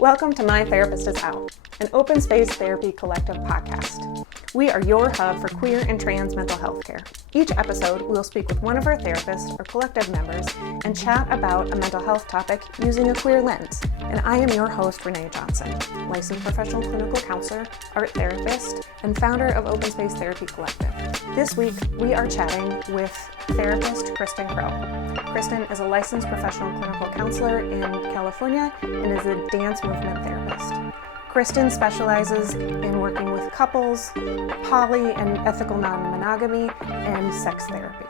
Welcome to My Therapist Is Out, an open space therapy collective podcast. We are your hub for queer and trans mental health care. Each episode, we'll speak with one of our therapists or collective members and chat about a mental health topic using a queer lens. And I am your host, Renee Johnson, licensed professional clinical counselor, art therapist, and founder of Open Space Therapy Collective. This week, we are chatting with therapist Kristen Crowe. Kristen is a licensed professional clinical counselor in California and is a dance movement therapist. Kristen specializes in working with couples, poly and ethical non-monogamy, and sex therapy.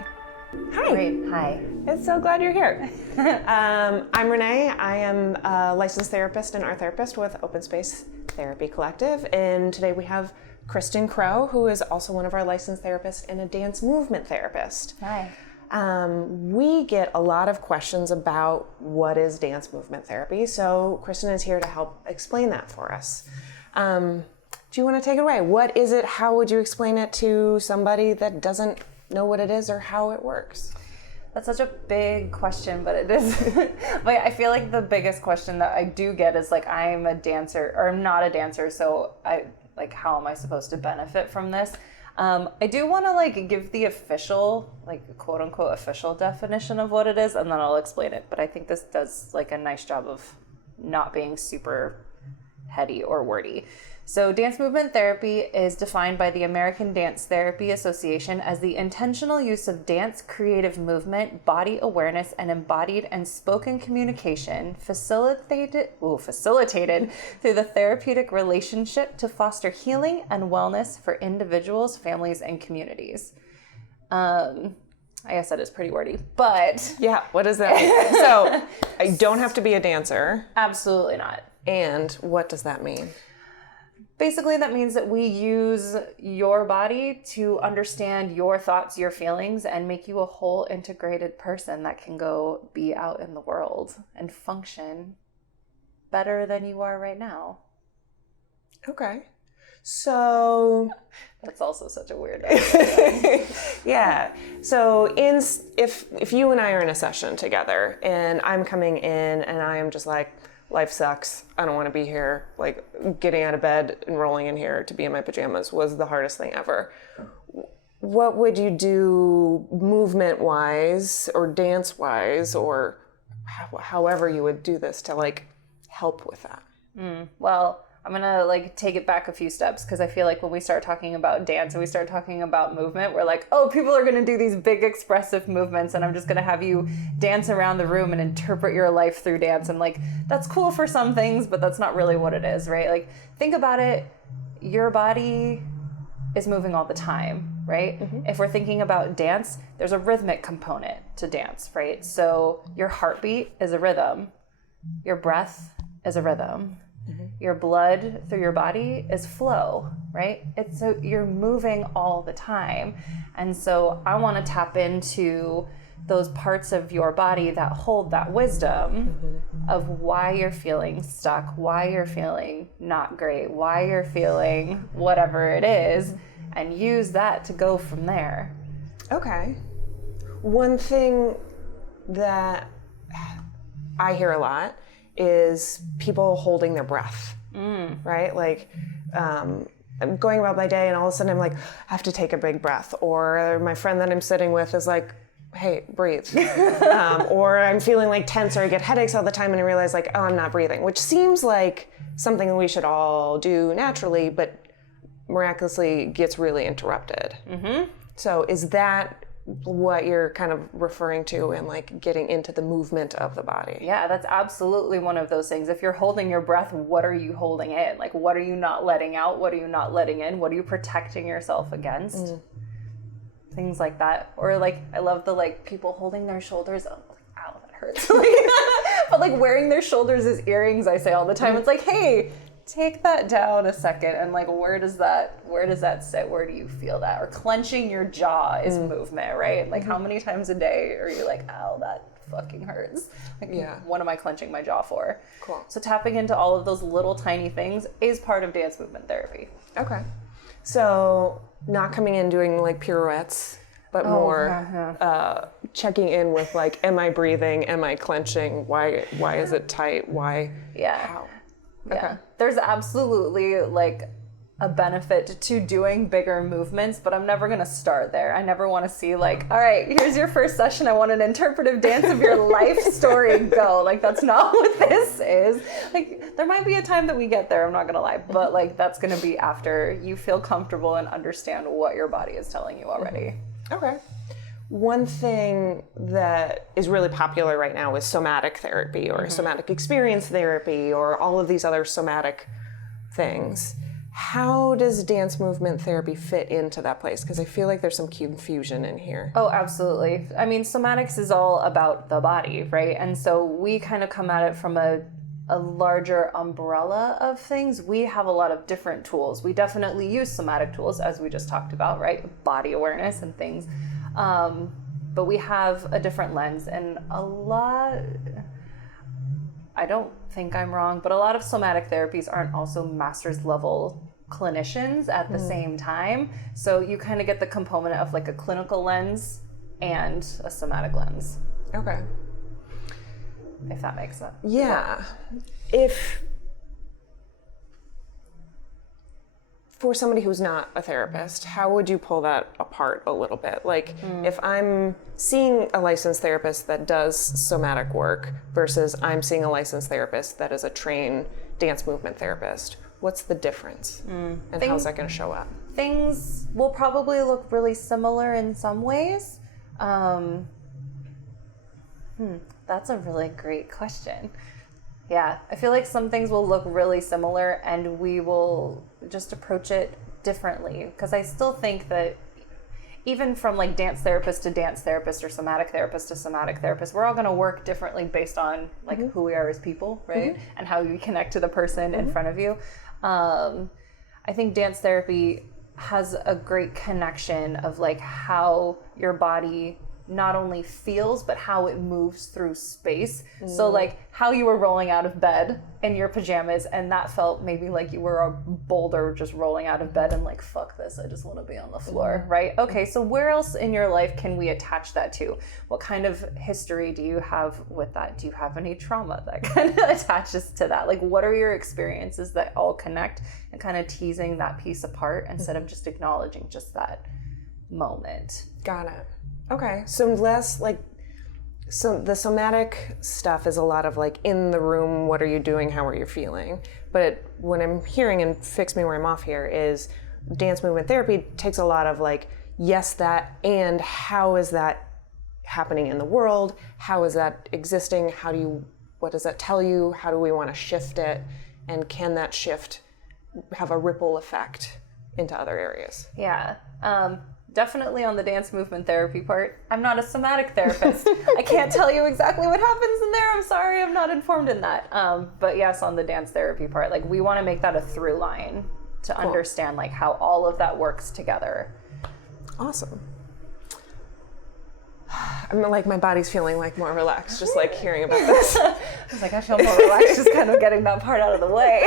Hi. Great. Hi. I'm so glad you're here. I'm Renee. I am a licensed therapist and art therapist with Open Space Therapy Collective, and today we have Kristen Crowe, who is also one of our licensed therapists and a dance movement therapist. Hi. We get a lot of questions about what is dance movement therapy, so Kristen is here to help explain that for us. Do you want to take it away? What is it? How would you explain it to somebody that doesn't know what it is or how it works? That's such a big question, but it is. But I feel like the biggest question that I do get is like, I'm a dancer, or I'm not a dancer, so how am I supposed to benefit from this? I do want to give the official, quote unquote official definition of what it is, and then I'll explain it. But I think this does a nice job of not being super heady or wordy. So dance movement therapy is defined by the American Dance Therapy Association as the intentional use of dance, creative movement, body awareness, and embodied and spoken communication facilitated through the therapeutic relationship to foster healing and wellness for individuals, families, and communities. I guess that is pretty wordy, but... Yeah, what does that mean? So, I don't have to be a dancer. Absolutely not. And what does that mean? Basically, that means that we use your body to understand your thoughts, your feelings, and make you a whole integrated person that can go be out in the world and function better than you are right now. Okay. So... That's also such a weird Yeah. So if you and I are in a session together and I'm coming in and I am just like, life sucks, I don't want to be here, getting out of bed and rolling in here to be in my pajamas was the hardest thing ever. What would you do movement-wise or dance-wise or however you would do this to help with that? Well, I'm going to take it back a few steps because I feel like when we start talking about dance and we start talking about movement, we're like, oh, people are going to do these big expressive movements and I'm just going to have you dance around the room and interpret your life through dance. And that's cool for some things, but that's not really what it is, right? Think about it. Your body is moving all the time, right? Mm-hmm. If we're thinking about dance, there's a rhythmic component to dance, right? So your heartbeat is a rhythm. Your breath is a rhythm. Mm-hmm. Your blood through your body is flow, right? So you're moving all the time. And so I want to tap into those parts of your body that hold that wisdom of why you're feeling stuck, why you're feeling not great, why you're feeling whatever it is, and use that to go from there. Okay. One thing that I hear a lot is people holding their breath, right? I'm going about my day and all of a sudden I'm like, I have to take a big breath. Or my friend that I'm sitting with is like, hey, breathe. Or I'm feeling tense or I get headaches all the time and I realize oh, I'm not breathing, which seems like something that we should all do naturally, but miraculously gets really interrupted. Mm-hmm. So is that what you're kind of referring to in getting into the movement of the body? Yeah, that's absolutely one of those things. If you're holding your breath, what are you holding in? What are you not letting out? What are you not letting in? What are you protecting yourself against? Things like that. Or I love the people holding their shoulders. Oh, ow, that hurts. But wearing their shoulders as earrings, I say all the time. It's hey, take that down a second and where does that sit? Where do you feel that? Or clenching your jaw is movement, right? How many times a day are you ow, that fucking hurts? Yeah. What am I clenching my jaw for? Cool. So tapping into all of those little tiny things is part of dance movement therapy. Okay. So not coming in doing pirouettes, but more checking in with am I breathing? Am I clenching? Why is it tight? Why? Yeah. How? Yeah. There's absolutely like a benefit to doing bigger movements, but I'm never going to start there. I never want to see like, all right, here's your first session. I want an interpretive dance of your life story. Go. Like, that's not what this is. Like, there might be a time that we get there, I'm not going to lie, but like, that's going to be after you feel comfortable and understand what your body is telling you already. Okay. One thing that is really popular right now is somatic therapy or somatic experience therapy or all of these other somatic things. How does dance movement therapy fit into that place? Because I feel like there's some confusion in here. Oh, absolutely. I mean, somatics is all about the body, right? And so we kind of come at it from a larger umbrella of things. We have a lot of different tools. We definitely use somatic tools, as we just talked about, right? Body awareness and things. But we have a different lens, and I don't think I'm wrong, but a lot of somatic therapies aren't also master's level clinicians at the same time. So you kind of get the component of like a clinical lens and a somatic lens. Okay. If that makes sense. Yeah. If for somebody who's not a therapist, how would you pull that apart a little bit? Like if I'm seeing a licensed therapist that does somatic work versus I'm seeing a licensed therapist that is a trained dance movement therapist, what's the difference? And how's that going to show up? Things will probably look really similar in some ways. That's a really great question. Yeah, I feel like some things will look really similar and we will just approach it differently. Because I still think that even from like dance therapist to dance therapist or somatic therapist to somatic therapist, we're all going to work differently based on like who we are as people, right? And how you connect to the person in front of you. I think dance therapy has a great connection of like how your body not only feels, but how it moves through space. So like how you were rolling out of bed in your pajamas, and that felt maybe like you were a boulder just rolling out of bed and like, fuck this, I just want to be on the floor, right? Okay, so where else in your life can we attach that to? What kind of history do you have with that? Do you have any trauma that kind of attaches to that? Like, what are your experiences that all connect, and kind of teasing that piece apart instead of just acknowledging just that moment. Got it. Okay, so less like, so the somatic stuff is a lot of like in the room, what are you doing, how are you feeling? But what I'm hearing, and fix me where I'm off here, is dance movement therapy takes a lot of like, yes, that, and how is that happening in the world? How is that existing? What does that tell you? How do we want to shift it? And can that shift have a ripple effect into other areas? Yeah. Definitely on the dance movement therapy part. I'm not a somatic therapist. I can't tell you exactly what happens in there. I'm sorry, I'm not informed in that. But yes, on the dance therapy part, like we want to make that a through line to understand like how all of that works together. Awesome. I'm like, my body's feeling like more relaxed just like hearing about this. I was like, I feel more relaxed just kind of getting that part out of the way.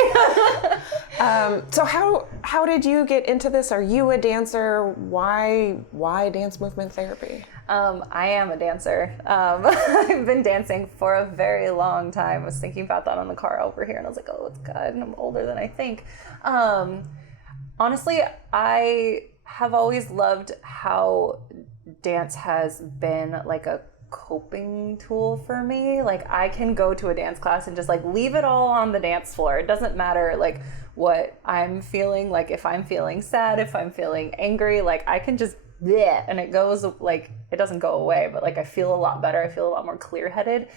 So how did you get into this? Are you a dancer? Why dance movement therapy? I am a dancer. I've been dancing for a very long time. I was thinking about that on the car over here and I was like, oh, it's good. I'm older than I think. Honestly, I have always loved how dance has been like a coping tool for me. Like I can go to a dance class and just like leave it all on the dance floor. It doesn't matter like what I'm feeling, like if I'm feeling sad, if I'm feeling angry, like I can just and it goes like, it doesn't go away, but like I feel a lot better. I feel a lot more clear-headed.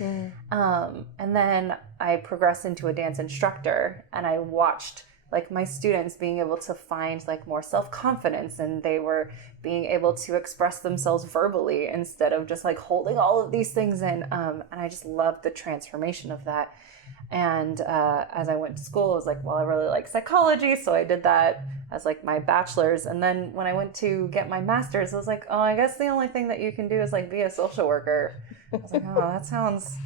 And then I progressed into a dance instructor and I watched like my students being able to find like more self-confidence, and they were being able to express themselves verbally instead of just like holding all of these things in. And I just loved the transformation of that. And as I went to school, I was like, well, I really like psychology. So I did that as like my bachelor's. And then when I went to get my master's, I was like, oh, I guess the only thing that you can do is like be a social worker. I was like, oh, that sounds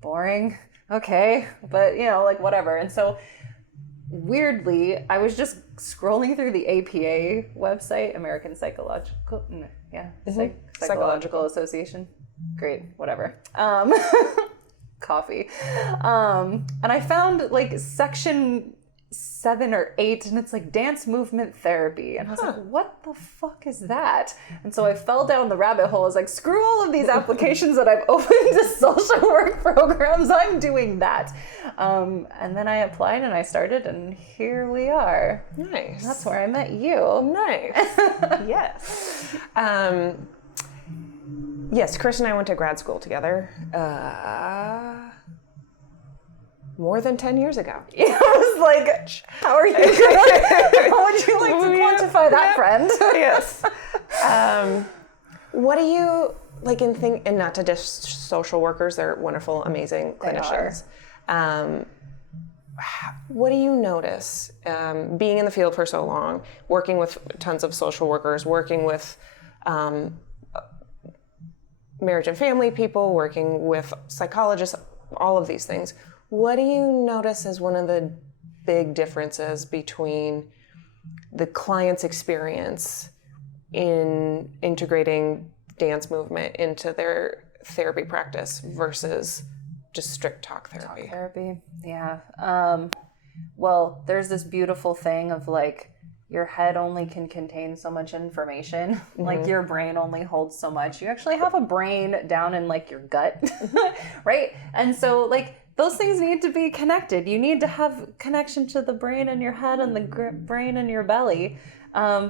boring. Okay. But you know, like whatever. And so weirdly, I was just scrolling through the APA website, American Psychological Association. Great, whatever. coffee. And I found like section 7 or 8, and it's like dance movement therapy. And I was like, what the fuck is that? And so I fell down the rabbit hole. I was like, screw all of these applications that I've opened to social work programs. I'm doing that. And then I applied and I started, and here we are. Nice. That's where I met you. Nice. Yes. Yes, Chris and I went to grad school together. More than 10 years ago. Yeah, I was like, how are you gonna, how would you like to quantify that, friend? Yes. What do you, like and not to dish social workers, they're wonderful, amazing clinicians. What do you notice, being in the field for so long, working with tons of social workers, working with marriage and family people, working with psychologists, all of these things. What do you notice as one of the big differences between the client's experience in integrating dance movement into their therapy practice versus just strict talk therapy? Talk therapy, yeah. Well, there's this beautiful thing of like, your head only can contain so much information. Mm-hmm. Like your brain only holds so much. You actually have a brain down in like your gut, right? And so like, those things need to be connected. You need to have connection to the brain in your head and the brain in your belly,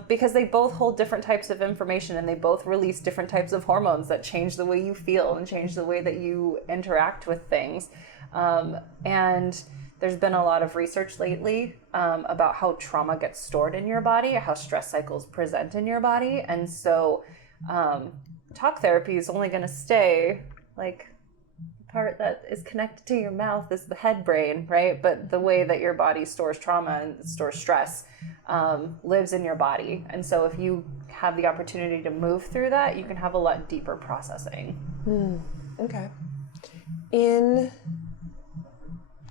because they both hold different types of information, and they both release different types of hormones that change the way you feel and change the way that you interact with things. And there's been a lot of research lately about how trauma gets stored in your body, how stress cycles present in your body. And so talk therapy is only going to stay like, part that is connected to your mouth is the head brain, right? But the way that your body stores trauma and stores stress lives in your body. And so if you have the opportunity to move through that, you can have a lot deeper processing. Okay.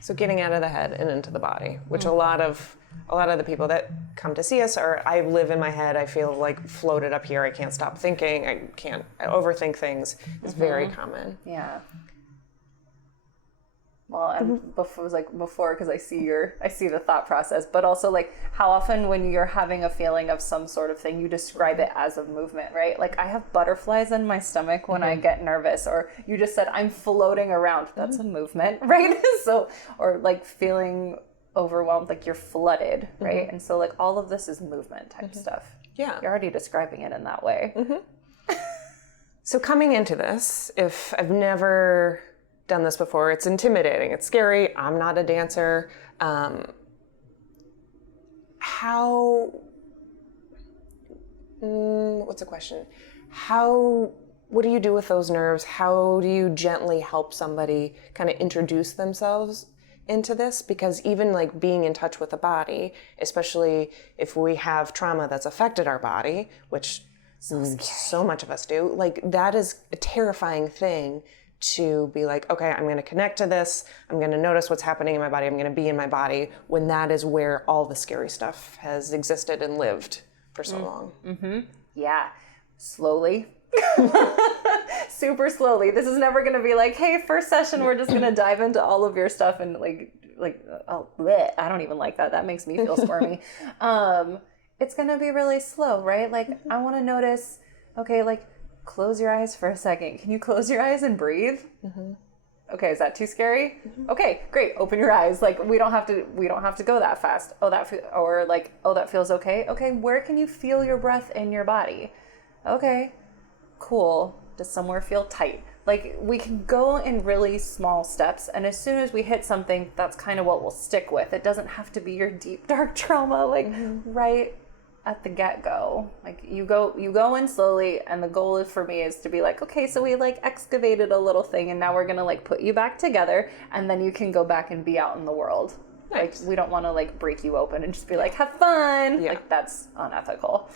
So getting out of the head and into the body, which a lot of the people that come to see us are, I live in my head, I feel like floated up here, I can't stop thinking, I overthink things. It's very common. Yeah. Well, and before, because I see the thought process, but also like how often when you're having a feeling of some sort of thing, you describe it as a movement, right? Like I have butterflies in my stomach when I get nervous, or you just said I'm floating around. That's a movement, right? So, or like feeling overwhelmed, like you're flooded, right? And so like all of this is movement type stuff. Yeah. You're already describing it in that way. So coming into this, if I've never done this before, it's intimidating, it's scary, I'm not a dancer. What's the question? What do you do with those nerves? How do you gently help somebody kind of introduce themselves into this? Because even like being in touch with the body, especially if we have trauma that's affected our body, which so much of us do, like that is a terrifying thing to be like, okay, I'm going to connect to this. I'm going to notice what's happening in my body. I'm going to be in my body, when that is where all the scary stuff has existed and lived for so long. Mm-hmm. Yeah. Slowly. Super slowly. This is never going to be like, hey, first session, we're just going to dive into all of your stuff and bleh. I don't even like that. That makes me feel squirmy. It's going to be really slow, right? Like I want to notice, okay, like, close your eyes for a second. Can you close your eyes and breathe? Okay, is that too scary? Okay, great. Open your eyes. Like we don't have to go that fast. That feels okay. Okay, where can you feel your breath in your body? Okay, cool. Does somewhere feel tight? Like we can go in really small steps, and as soon as we hit something, that's kind of what we'll stick with. It doesn't have to be your deep dark trauma, like right at the get-go. Like you go in slowly, and the goal is for me is to be like, okay, so we like excavated a little thing, and now we're gonna like put you back together, and then you can go back and be out in the world. Nice. Like we don't want to like break you open and just be like, have fun. Yeah. Like that's unethical.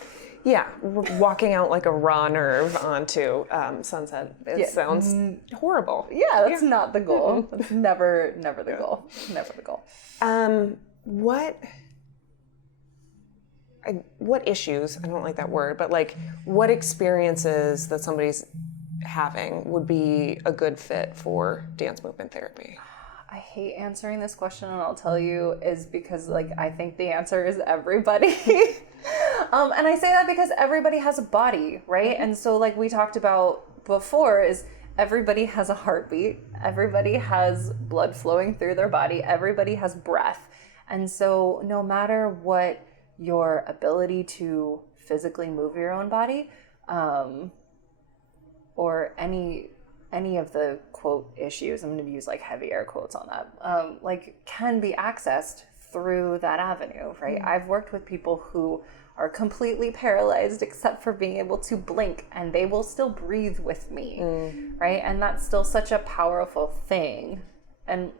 Yeah, walking out like a raw nerve onto Sunset. It sounds horrible. Yeah, that's not the goal. That's never the goal. Never the goal. What issues, I don't like that word, but like what experiences that somebody's having would be a good fit for dance movement therapy? I hate answering this question, and I'll tell you is because like I think the answer is everybody. And I say that because everybody has a body, right? And so like we talked about before is everybody has a heartbeat, everybody has blood flowing through their body, everybody has breath. And so no matter what your ability to physically move your own body, or any of the quote issues, I'm going to use like heavy air quotes on that, like can be accessed through that avenue, right? I've worked with people who are completely paralyzed except for being able to blink, and they will still breathe with me, right? And that's still such a powerful thing. And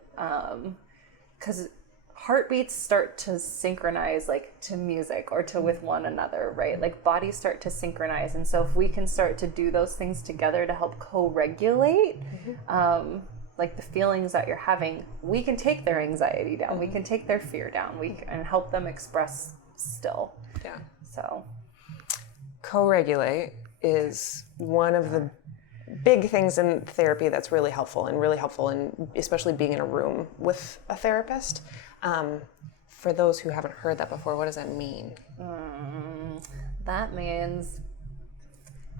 because heartbeats start to synchronize like to music or to with one another, right? Like bodies start to synchronize. And so if we can start to do those things together to help co-regulate like the feelings that you're having, we can take their anxiety down, we can take their fear down, and help them express still. Yeah. So co-regulate is one of the big things in therapy that's really helpful in especially being in a room with a therapist. For those who haven't heard that before, what does that mean? That means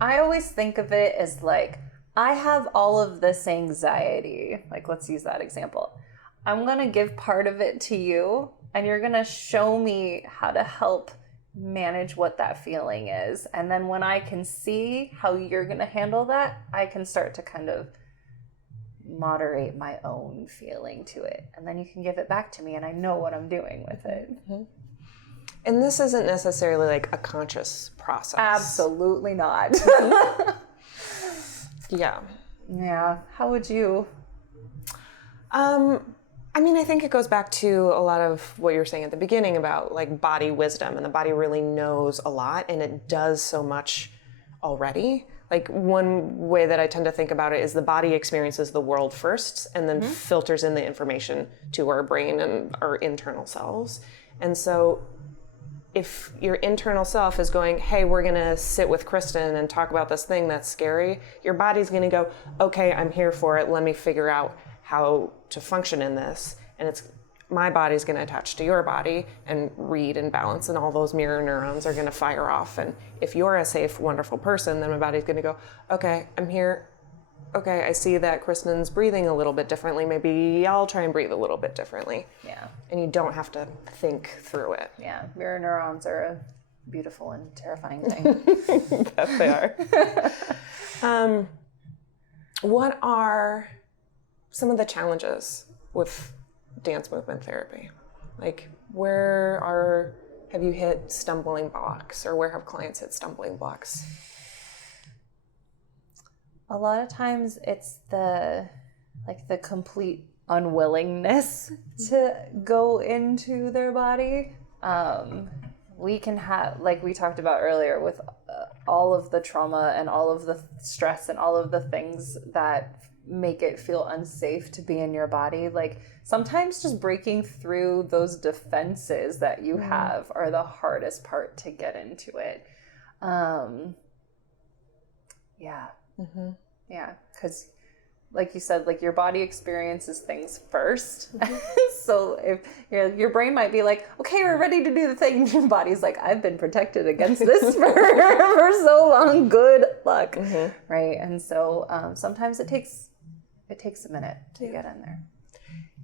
I always think of it as like, I have all of this anxiety. Like, let's use that example. I'm going to give part of it to you, and you're going to show me how to help manage what that feeling is. And then when I can see how you're going to handle that, I can start to kind of moderate my own feeling to it. And then you can give it back to me, and I know what I'm doing with it. And this isn't necessarily like a conscious process. Absolutely not. Yeah. Yeah. How would you? I mean, I think it goes back to a lot of what you were saying at the beginning about like body wisdom, and the body really knows a lot, and it does so much already. Like one way that I tend to think about it is the body experiences the world first and then filters in the information to our brain and our internal selves. And so if your internal self is going, hey, we're going to sit with Kristen and talk about this thing that's scary, your body's going to go, okay, I'm here for it. Let me figure out how to function in this. And my body's going to attach to your body and read and balance, and all those mirror neurons are going to fire off. And if you're a safe, wonderful person, then my body's going to go, okay, I'm here. Okay, I see that Kristen's breathing a little bit differently. Maybe I'll try and breathe a little bit differently. Yeah. And you don't have to think through it. Yeah, mirror neurons are a beautiful and terrifying thing. Yes, they are. What are some of the challenges with dance movement therapy? Like, have you hit stumbling blocks, or where have clients hit stumbling blocks? A lot of times it's the complete unwillingness to go into their body. We can have, like we talked about earlier, with all of the trauma and all of the stress and all of the things that make it feel unsafe to be in your body. Like sometimes just breaking through those defenses that you have are the hardest part to get into it. Yeah. Yeah. Because like you said, like your body experiences things first. So if your brain might be like, okay, we're ready to do the thing. Your body's like, I've been protected against this for so long. Good luck. Right. And so sometimes it takes a minute to get in there.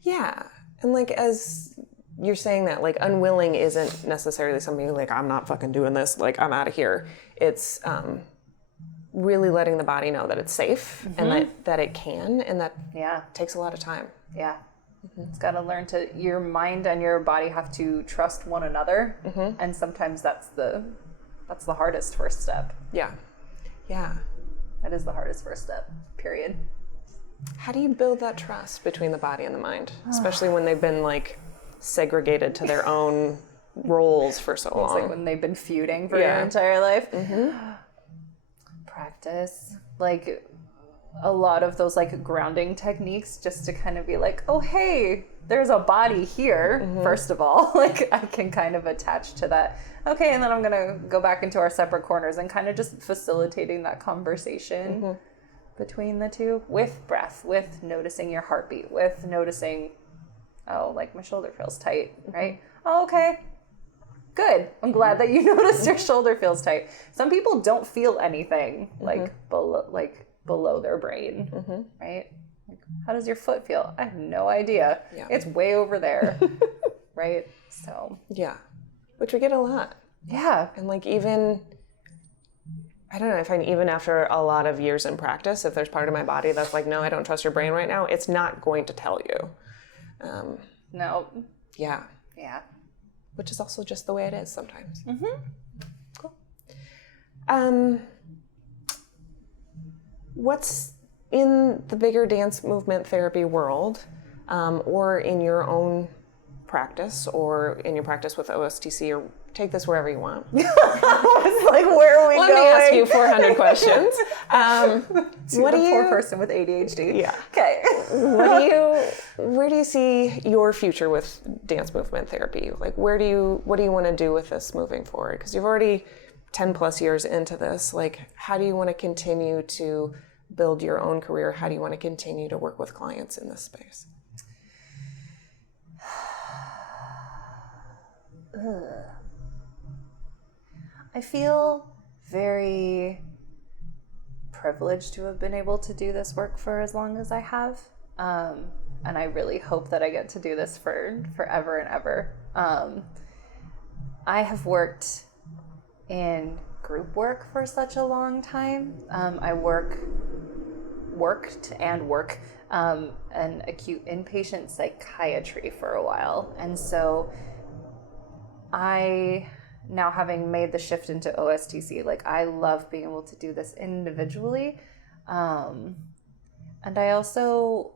Yeah. And like, as you're saying that, like, unwilling isn't necessarily something like, I'm not fucking doing this, like, I'm out of here. It's really letting the body know that it's safe and that it can, and that takes a lot of time. Yeah. It's got to learn to, your mind and your body have to trust one another. And sometimes that's the hardest first step. Yeah. Yeah. That is the hardest first step, period. How do you build that trust between the body and the mind, especially when they've been like segregated to their own roles for so long? It's like when they've been feuding for their entire life. Practice, like a lot of those like grounding techniques, just to kind of be like, oh, hey, there's a body here. First of all, like I can kind of attach to that. Okay, and then I'm gonna go back into our separate corners and kind of just facilitating that conversation. between the two with breath, with noticing your heartbeat, with noticing, oh, like my shoulder feels tight, right? Oh, okay. Good. I'm glad that you noticed your shoulder feels tight. Some people don't feel anything like below their brain, right? Like, how does your foot feel? I have no idea. Yeah. It's way over there, right? So. Yeah. Which we get a lot. Yeah. And like even, I don't know, I find even after a lot of years in practice, if there's part of my body that's like, no, I don't trust your brain right now, it's not going to tell you. No. Yeah. Yeah. Which is also just the way it is sometimes. Cool. What's in the bigger dance movement therapy world, or in your own practice, or in your practice with OSTC, or take this wherever you want. I was like, where are we going? Let me ask you 400 questions. What do you? Poor person with ADHD. Yeah. Okay. Where do you see your future with dance movement therapy? Like, what do you want to do with this moving forward? Because you've already 10 plus years into this. Like, how do you want to continue to build your own career? How do you want to continue to work with clients in this space? I feel very privileged to have been able to do this work for as long as I have. And I really hope that I get to do this for forever and ever. I have worked in group work for such a long time. I worked and work in acute inpatient psychiatry for a while. And so I, now having made the shift into OSTC, like I love being able to do this individually. And I also,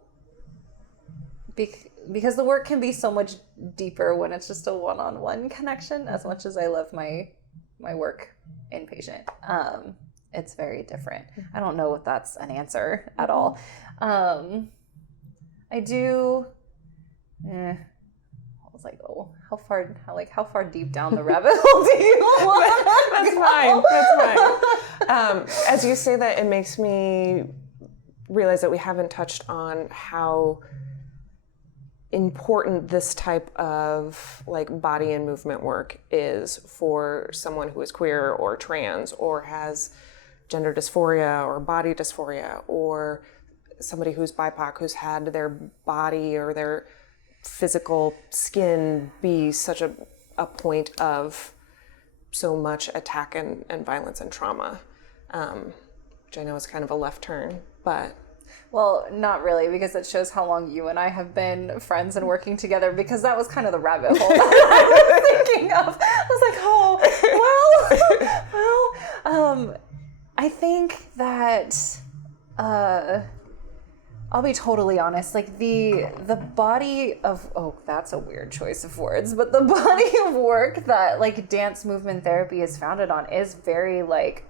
because the work can be so much deeper when it's just a one-on-one connection, as much as I love my work inpatient. It's very different. I don't know if that's an answer at all. I do, I was like, oh, how far deep down the rabbit hole do you want? That's fine. As you say that, it makes me realize that we haven't touched on how important this type of like body and movement work is for someone who is queer or trans or has gender dysphoria or body dysphoria, or somebody who's BIPOC who's had their body or their physical skin be such a point of so much attack and violence and trauma, which I know is kind of a left turn, but... Well, not really, because it shows how long you and I have been friends and working together, because that was kind of the rabbit hole that I was thinking of. I was like, oh, well, I think that, I'll be totally honest, like the body of, oh, that's a weird choice of words, but the body of work that like dance movement therapy is founded on is very like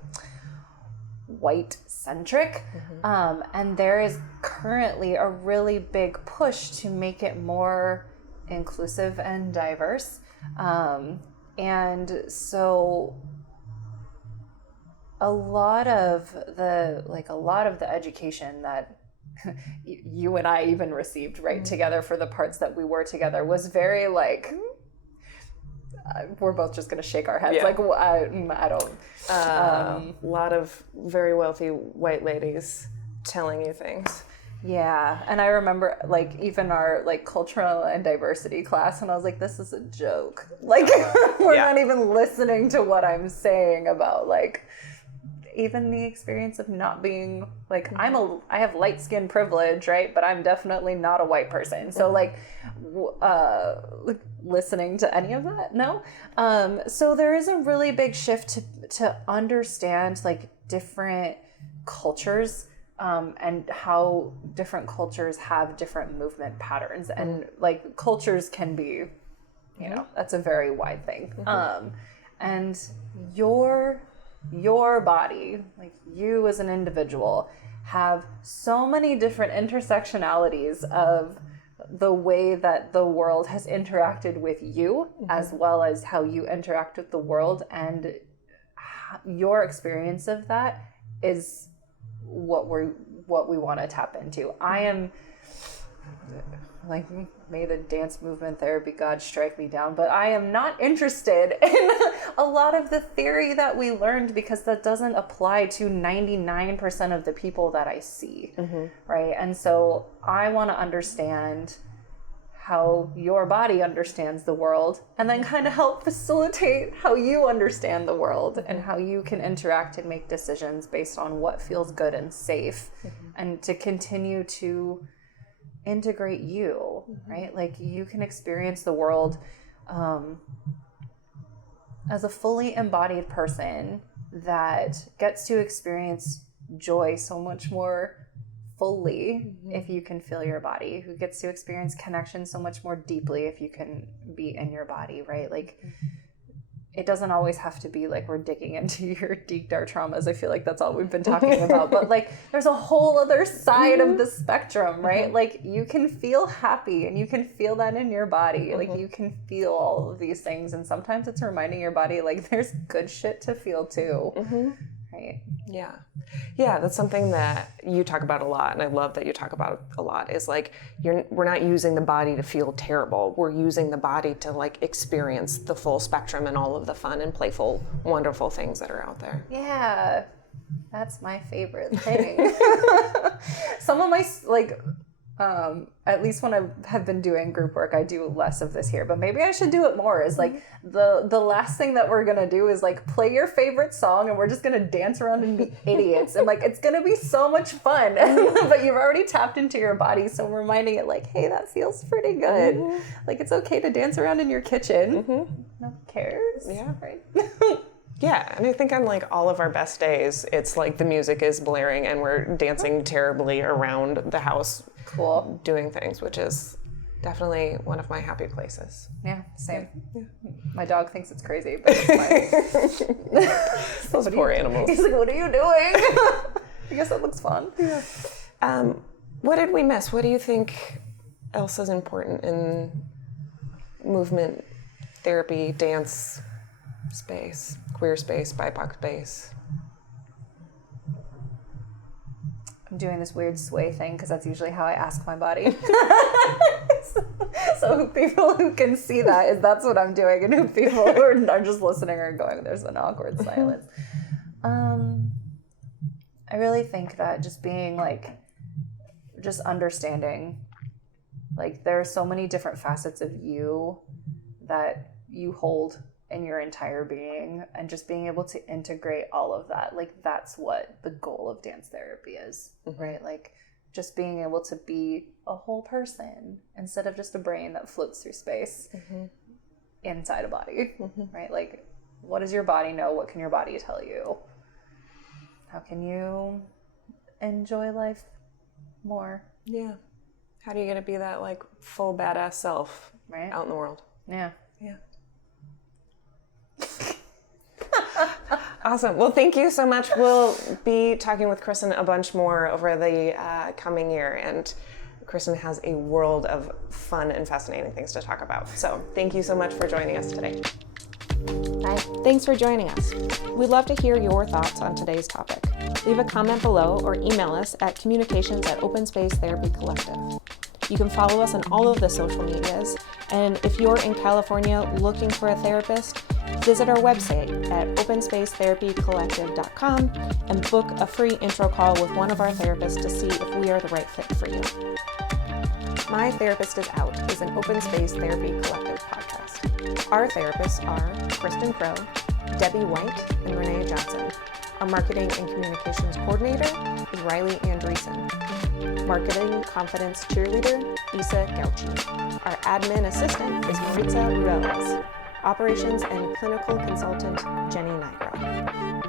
white centric. And there is currently a really big push to make it more inclusive and diverse. And so a lot of the education that you and I even received together for the parts that we were together was very like, we're both just gonna shake our heads. Yeah. Like, I don't. A lot of very wealthy white ladies telling you things. Yeah, and I remember like even our like cultural and diversity class, and I was like, this is a joke. Like, we're not even listening to what I'm saying about like even the experience of not being like, I have light skin privilege, right? But I'm definitely not a white person. So like, listening to any of that, no. So there is a really big shift to understand like different cultures, and how different cultures have different movement patterns, and like cultures can be, you know, that's a very wide thing. And your body, like you as an individual, have so many different intersectionalities of the way that the world has interacted with you, as well as how you interact with the world, and your experience of that is what we're what we want to tap into. I am like, may the dance movement therapy God strike me down, but I am not interested in a lot of the theory that we learned, because that doesn't apply to 99% of the people that I see, right? And so I want to understand how your body understands the world, and then kind of help facilitate how you understand the world and how you can interact and make decisions based on what feels good and safe, and to continue to integrate you, right? Like, you can experience the world as a fully embodied person that gets to experience joy so much more fully if you can feel your body, who gets to experience connection so much more deeply if you can be in your body, right? Like, it doesn't always have to be like we're digging into your deep dark traumas. I feel like that's all we've been talking about, but like, there's a whole other side of the spectrum, right? Like, you can feel happy and you can feel that in your body. Like, you can feel all of these things, and sometimes it's reminding your body like there's good shit to feel too. Right? Yeah, that's something that you talk about a lot, and I love that you talk about it a lot, is like, we're not using the body to feel terrible. We're using the body to like experience the full spectrum and all of the fun and playful, wonderful things that are out there. Yeah, that's my favorite thing. Some of my, like, at least when I have been doing group work, I do less of this here, but maybe I should do it more, is like the last thing that we're gonna do is like play your favorite song, and we're just gonna dance around and be idiots, and like, it's gonna be so much fun. But you've already tapped into your body, so I'm reminding it like, hey, that feels pretty good. Like, it's okay to dance around in your kitchen. No one cares. Yeah. Right. Yeah, and I think on like all of our best days, it's like the music is blaring and we're dancing terribly around the house, doing things, which is definitely one of my happy places. Yeah, same. Yeah. My dog thinks it's crazy, but it's fine. Those poor animals. He's like, what are you doing? I guess that looks fun. Yeah. What did we miss? What do you think else is important in movement, therapy, dance space, queer space, BIPOC space? I'm doing this weird sway thing because that's usually how I ask my body. So people who can see that's what I'm doing, and who people who are just listening are going, there's an awkward silence. I really think that just being like, just understanding, like, there are so many different facets of you that you hold in your entire being, and just being able to integrate all of that, like, that's what the goal of dance therapy is, right? Like, just being able to be a whole person instead of just a brain that floats through space inside a body, right? Like, what does your body know? What can your body tell you? How can you enjoy life more? Yeah. How do you get to be that like full badass self out in the world? Yeah. Awesome. Well, thank you so much. We'll be talking with Kristen a bunch more over the coming year, and Kristen has a world of fun and fascinating things to talk about. So thank you so much for joining us today. Bye. Thanks for joining us. We'd love to hear your thoughts on today's topic. Leave a comment below or email us at communications@Open Space Therapy Collective. You can follow us on all of the social medias, and if you're in California looking for a therapist, visit our website at openspacetherapycollective.com and book a free intro call with one of our therapists to see if we are the right fit for you. My Therapist is Out is an Open Space Therapy Collective podcast. Our therapists are Kristen Crowe, Debbie White, and Renee Johnson. Our marketing and communications coordinator is Riley Andreessen. Marketing confidence cheerleader, Isa Gauchi. Our admin assistant is Maritza Ruelas. Operations and clinical consultant, Jenny Nigra.